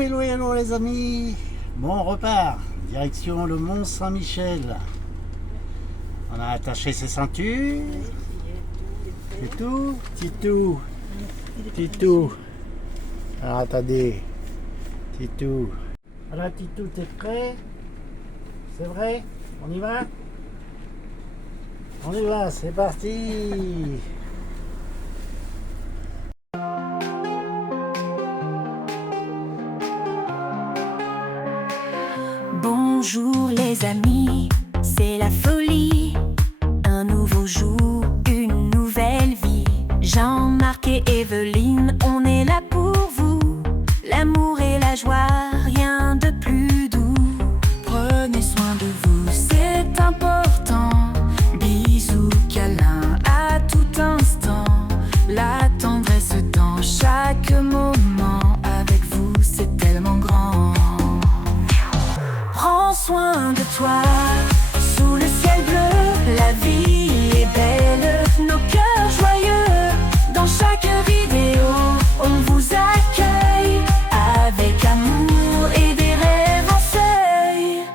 hello les amis. Bon, on repart. Direction le Mont Saint-Michel. On a attaché ses ceintures. C'est tout. Titou. Titou. Alors attendez. Titou. Voilà Titou, t'es prêt? C'est vrai? On y va? On y va, c'est parti. Bonjour les amis, c'est la folie. Un nouveau jour, une nouvelle vie. Jean-Marc et Evelyne, on est là pour vous. L'amour et la joie, rien de plus doux. Prenez soin de vous, c'est important. Bisous, câlins à tout instant. La tendresse dans chaque moment. Avec vous, c'est tellement grand. Prends soin de toi, sous le ciel bleu, la vie est belle, nos cœurs joyeux. Dans chaque vidéo, on vous accueille, avec amour et des rêves en seuil.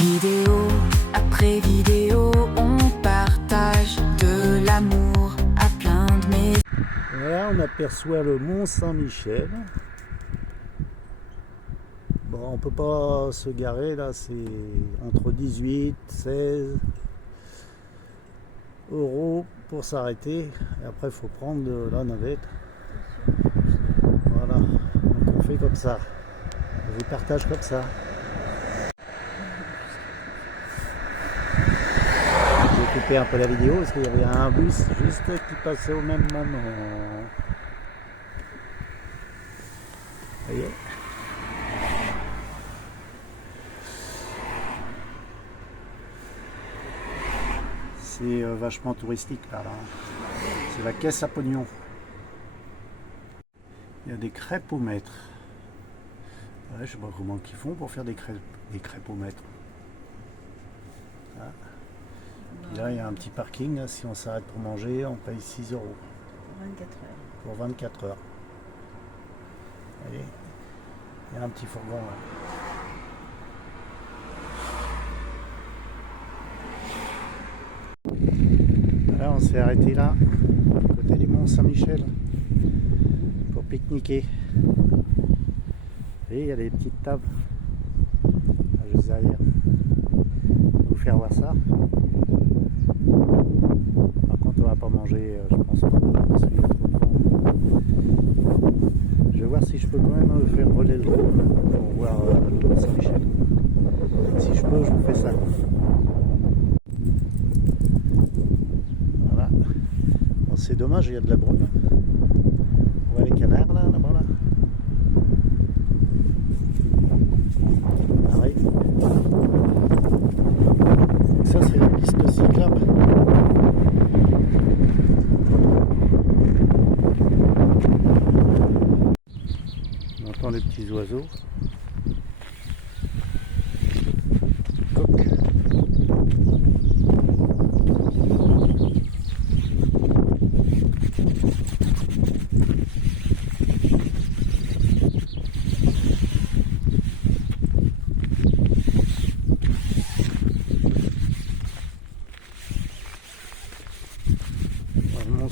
Vidéo après vidéo, on partage de l'amour à plein de maisons. Voilà, on aperçoit le Mont Saint-Michel. Bon, on peut pas se garer là, c'est entre 18 16 euros pour s'arrêter. Et après, il faut prendre la navette. Voilà, donc on fait comme ça. On vous partage comme ça. J'ai coupé un peu la vidéo parce qu'il y avait un bus juste qui passait au même moment. Vous voyez ? C'est vachement touristique par là. C'est la caisse à pognon. Il y a des crêpes au mètre. Ouais, je sais pas comment ils font pour faire des crêpes au mètre. Ah. Et là, il y a un petit parking. Là, si on s'arrête pour manger, on paye 6 euros. 24 heures. Pour 24 heures. Vous voyez, il y a un petit fourgon là. Là, on s'est arrêté là, à côté du Mont Saint-Michel, pour pique-niquer. Et il y a des petites tables, là, juste derrière. On va vous faire voir ça. Par contre, on va pas manger, je pense pas, parce qu'il y a trop de vent. Je vais voir si je peux quand même faire voler le drone pour voir le Mont Saint-Michel. Si je peux, je vous fais ça. C'est dommage, il y a de la brume. On voit les canards là, là-bas là. Pareil. Ça c'est la piste cyclable. On entend les petits oiseaux. Coq.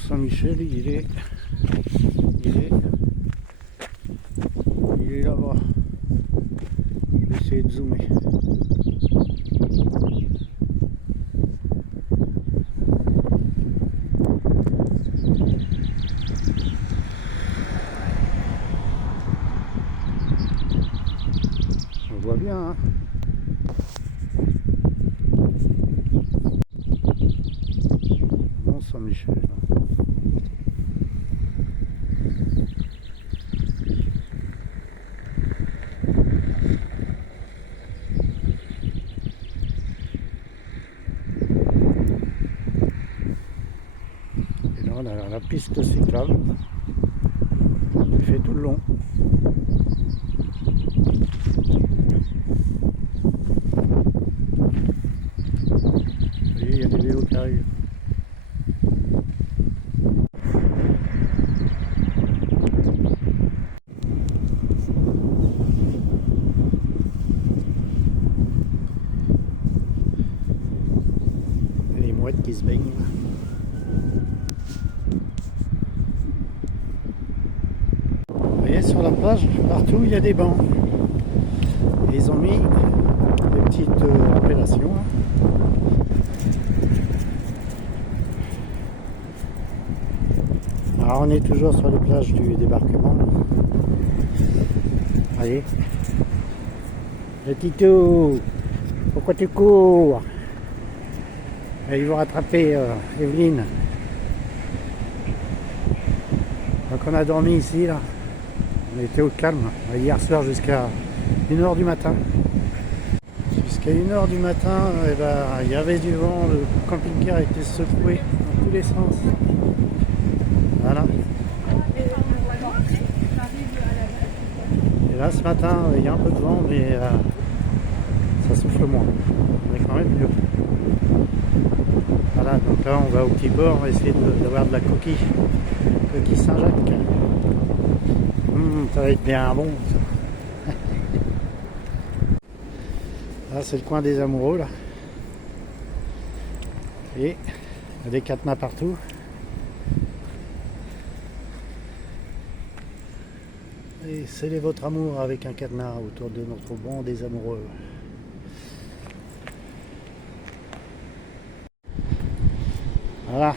Saint-Michel, il est là-bas. Je vais essayer de zoomer. On voit bien, hein. Mont Saint-Michel. La piste cyclable qui fait tout le long. Et il y a des vélos qui arrivent. voyez, sur la plage, partout il y a des bancs. Et ils ont mis des petites appellations. Alors on est toujours sur les plages du débarquement. Allez. Le Tito, pourquoi tu cours? Et ils vont rattraper Evelyne. Donc on a dormi ici là. On était au calme hier soir jusqu'à 1h du matin. Jusqu'à 1h du matin, et ben, il y avait du vent, le camping-car était secoué dans tous les sens. Voilà. Et là ce matin, il y a un peu de vent, mais ça souffle moins. On est quand même mieux. Voilà, donc là on va au petit port, on va essayer d'avoir de la coquille Saint-Jacques. Ça va être bien bon ça. Là c'est le coin des amoureux là. Et il y a des cadenas partout. Et scellez votre amour avec un cadenas autour de notre banc des amoureux. Voilà.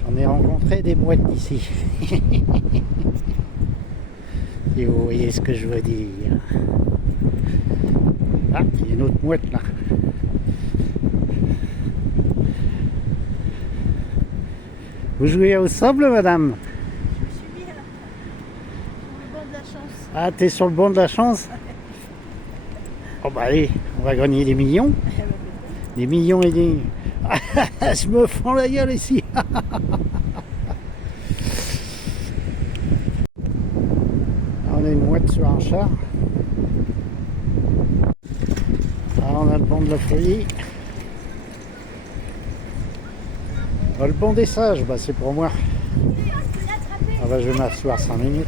J'en ai rencontré des mouettes ici. Si vous voyez ce que je veux dire. Ah, il y a une autre mouette là. Vous jouez au sable, madame? Je suis bien sur le banc de la chance. Ah, t'es sur le banc de la chance? Oh bah allez, on va gagner des millions. Des millions et des... Je me fends la gueule ici. On a une mouette sur un char. Alors on a le banc de la folie. Le banc des sages, bah c'est pour moi. Ah bah je vais m'asseoir 5 minutes.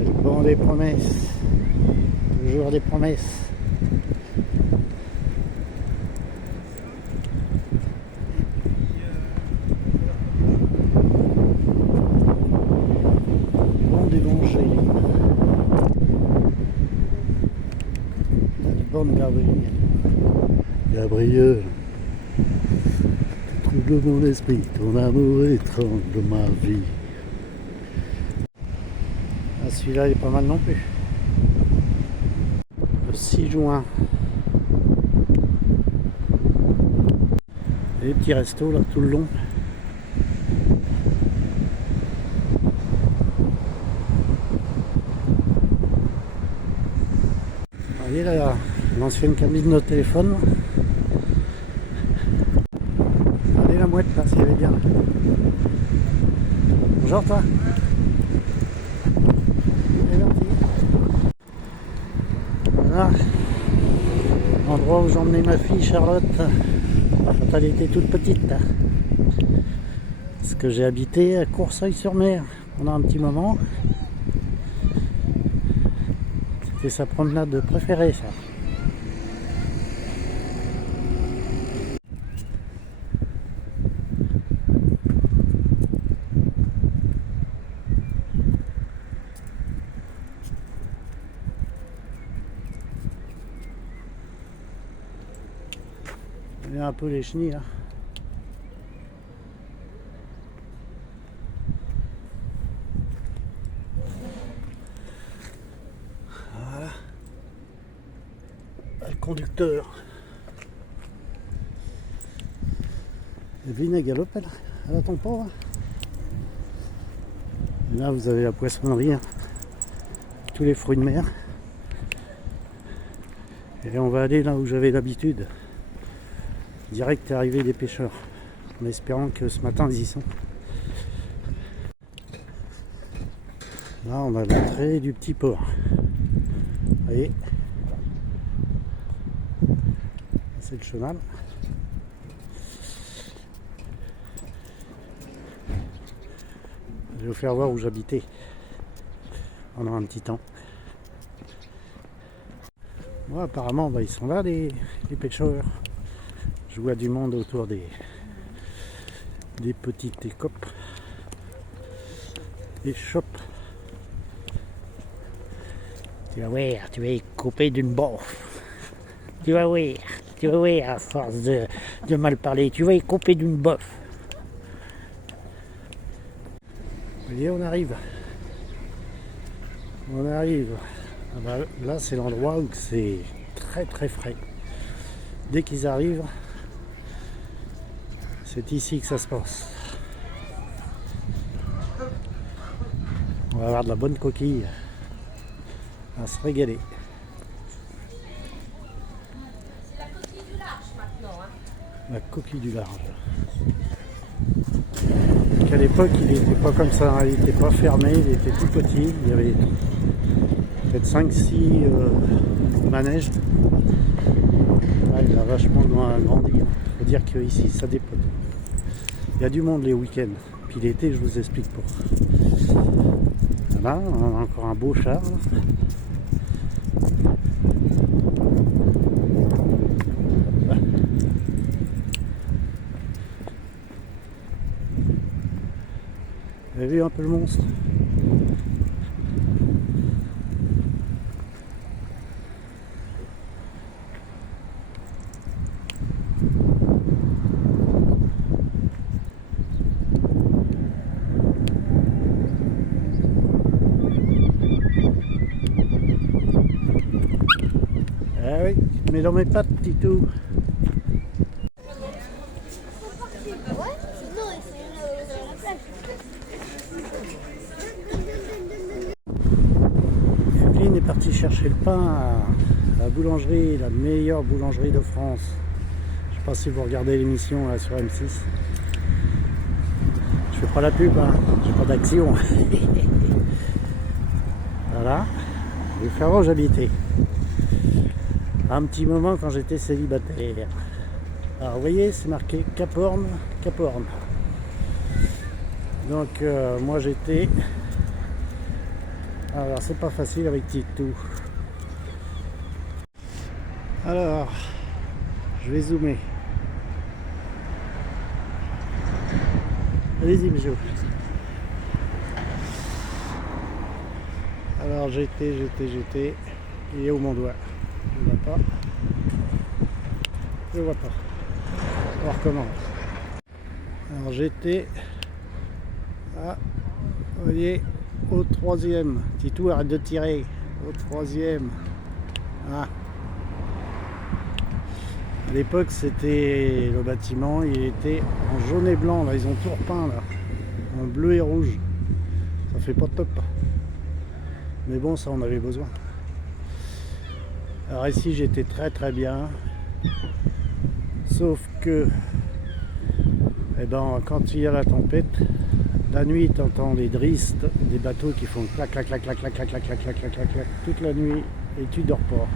Et le banc des promesses. Toujours des promesses. Banc d'évangile. Le banc de Gabriel. Gabriel. Trouble mon esprit, ton amour étrangle ma vie. Ah, celui-là il est pas mal non plus. Le 6 juin. Et les petits restos là tout le long. Vous voyez là, l'ancienne cabine de notre téléphone. La mouette là, si elle est bien. Bonjour toi. Elle est partie. Voilà. L'endroit où j'emmenais ma fille Charlotte quand elle était toute petite. Parce que j'ai habité à Courceuil-sur-Mer pendant un petit moment. C'était sa promenade préférée ça. Il y a un peu les chenilles là. Voilà. Le conducteur. Evelyne à galope elle attend pas. Hein. Et là vous avez la poissonnerie. Hein. Tous les fruits de mer. Et on va aller là où j'avais l'habitude. Direct arrivée des pêcheurs, en espérant que ce matin ils y sont. Là on a l'entrée du petit port. Vous voyez, c'est le chenal. Je vais vous faire voir où j'habitais pendant un petit temps. Bon, apparemment ils sont là les pêcheurs. Je vois du monde autour des petites écopes. des chopes. Tu vas voir, tu vas être coupé d'une boffe. Tu vas voir, à force de mal parler, tu vas être coupé d'une boffe. Vous voyez, on arrive. On arrive. Ah bah, là, c'est l'endroit où c'est très très frais. Dès qu'ils arrivent, c'est ici que ça se passe. On va avoir de la bonne coquille à se régaler. C'est la coquille du large maintenant. Hein. La coquille du large. À l'époque, il n'était pas comme ça, hein. Il n'était pas fermé, il était tout petit. Il y avait peut-être 5-6 manèges. Là, il a vachement grandi. Il faut dire qu'ici, ça dépend. Il y a du monde les week-ends. Puis l'été, je vous explique pourquoi. Là, on a encore un beau char. Vous avez vu un peu le monstre? Ah oui, tu te mets dans mes pattes, Titou. Evelyne est partie chercher le pain à la boulangerie, la meilleure boulangerie de France. Je sais pas si vous regardez l'émission là, sur M6. Je fais pas la pub, hein. J'ai pas d'action. Voilà, les fermes où j'habitais. Un petit moment quand j'étais célibataire. Alors vous voyez, c'est marqué Cap Horn, Cap Horn. Donc moi j'étais... Alors c'est pas facile avec Titou. Alors, je vais zoomer. Allez-y, bijou. Alors j'étais. Il est où mon doigt? Je ne vois pas. Je ne vois pas. On recommence. Alors j'étais à, vous voyez, au 3e. Titou, arrête de tirer. Au 3e. Ah. À l'époque, c'était le bâtiment, il était en jaune et blanc. Là, ils ont tout repeint là, en bleu et rouge. Ça fait pas top. Mais bon, ça, on avait besoin. Alors ici, j'étais très très bien. Sauf que, eh ben, quand il y a la tempête, la nuit, tu entends les drisses des bateaux qui font clac clac clac clac clac clac clac clac clac clac clac clac toute la nuit et tu dors pas.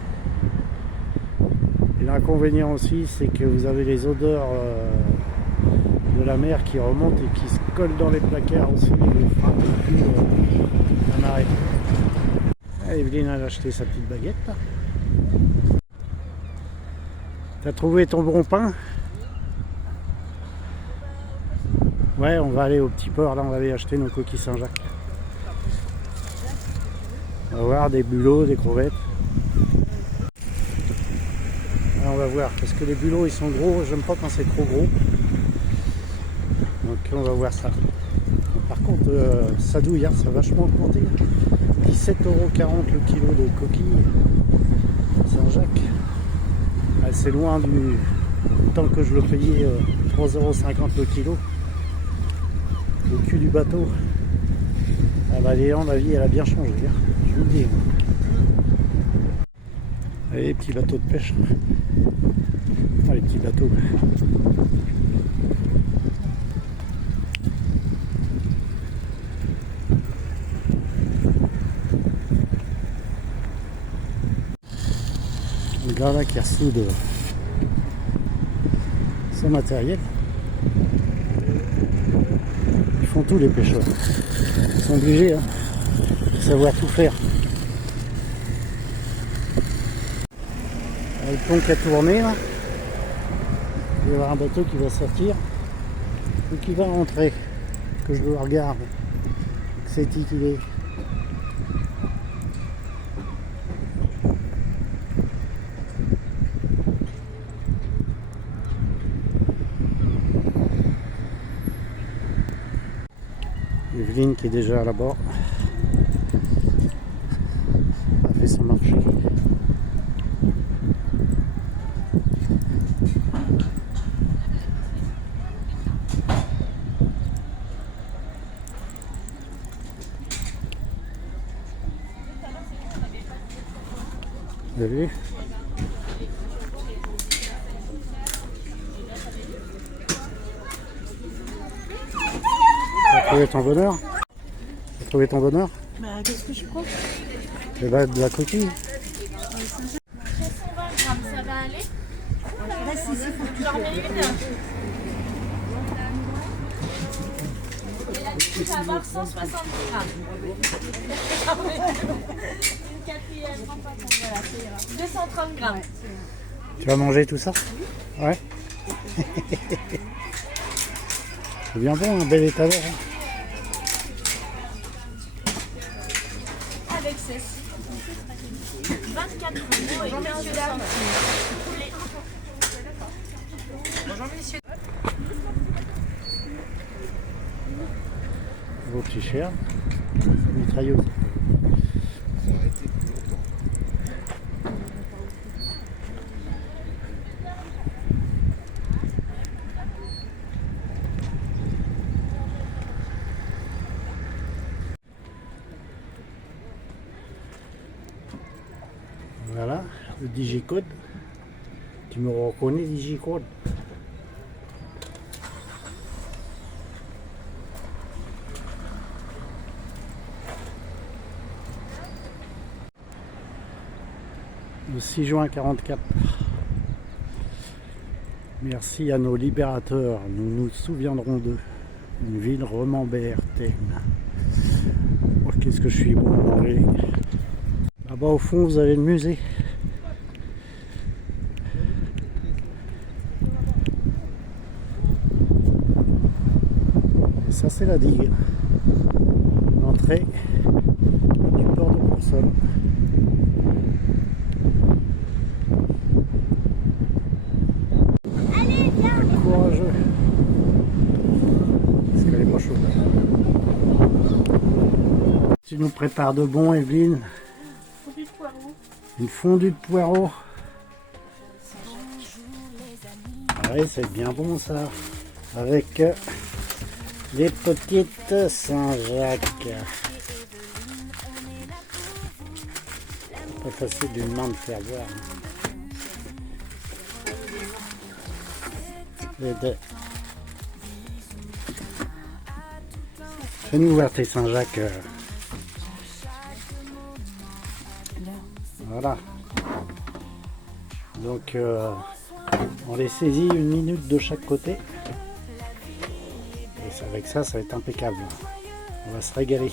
Et l'inconvénient aussi, c'est que vous avez les odeurs de la mer qui remontent et qui se collent dans les placards aussi. Et vous frappent le cul à l'arrêt. Evelyne a acheté sa petite baguette. T'as trouvé ton bon pain? Ouais, on va aller au petit port. Là, on va aller acheter nos coquilles Saint-Jacques. On va voir des bulots, des crevettes. On va voir, parce que les bulots ils sont gros, j'aime pas quand c'est trop gros. Donc on va voir ça. Par contre, ça douille, hein, ça a vachement augmenté. 17,40 € le kilo de coquilles Saint-Jacques. Ah, c'est loin du temps que je le payais 3,50 € le kilo. Au cul du bateau. Ah bah la vie elle a bien changé, hein, je vous le dis. Allez, les petits bateaux de pêche. Ah, les petits bateaux. Le gars là qui ressoude son matériel. Ils font tout les pêcheurs. Ils sont obligés, hein, de savoir tout faire. Le pont qui a tourné là, il va y avoir un bateau qui va sortir ou qui va rentrer, que je le regarde avec c'est qu'il est. Evelyne qui est déjà là-bas a fait son marché. Vous avez vu? Tu as trouvé ton bonheur? Tu as trouvé ton bonheur? Bah, qu'est-ce que je prends? Eh ben, de la coquille. 320 grammes, ça va aller? Là, si, faut que tu en mets une. Et là, tu vas avoir 160 grammes. Une quatrième, prends pas ton, voilà, ça ira. 230 grammes. Tu vas manger tout ça? Ouais. C'est bien bon, un bel étalon. Avec ceci. 24 euros et 15 centimes. Bonjour messieurs. Vos petits chers. Mitrailleuse. Voilà, le digicode. Tu me reconnais, digicode? Le 6 juin 44. Merci à nos libérateurs, nous nous souviendrons d'eux. Une ville remembertaine. Oh, qu'est-ce que je suis bon à manger. Là-bas au fond, vous avez le musée. Et ça, c'est la digue. L'entrée du port de Courson. Allez, viens. Courageux. Parce qu'elle est pas chaude. Tu nous prépares de bon, Evelyne. Fondue de poireaux. Une fondue de poireaux. Oui, c'est bien bon ça. Avec les petites Saint-Jacques. Pas facile d'une main de faire voir. Les deux. Fais-nous voir tes Saint-Jacques. Voilà. Donc on les saisit 1 minute de chaque côté. Et avec ça, ça va être impeccable. On va se régaler.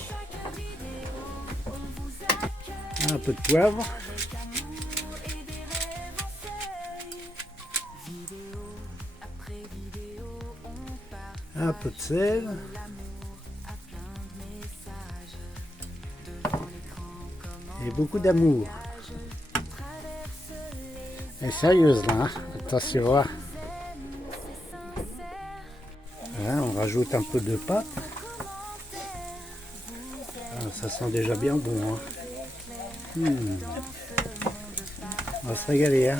Un peu de poivre. Un peu de sel. Et beaucoup d'amour. Elle est sérieuse là, hein. Attention. Hein, on rajoute un peu de pâte. Ah, ça sent déjà bien bon. Hein. On va se régaler. Hein.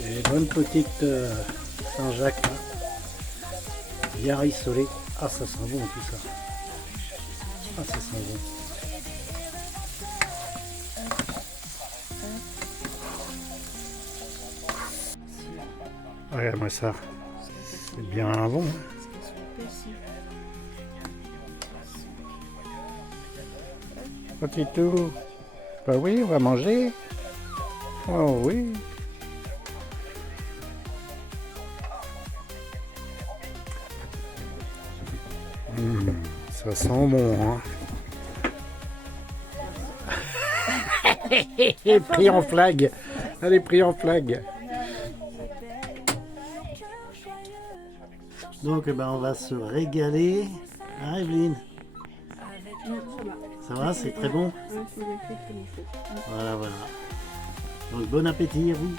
Et les bonnes petites Saint-Jacques. Hein. Bien rissolées. Ah, ça sent bon tout ça. Ah, ça sent bon. Regarde-moi ça. C'est bien bon. Petit tout. Bah oui, on va manger. Oh oui. Ça sent bon, hein. Pris en flag. Allez, pris en flag. Donc eh ben, on va se régaler. Hein Evelyne? Ça va, c'est très bon? Voilà, voilà. Donc bon appétit à vous.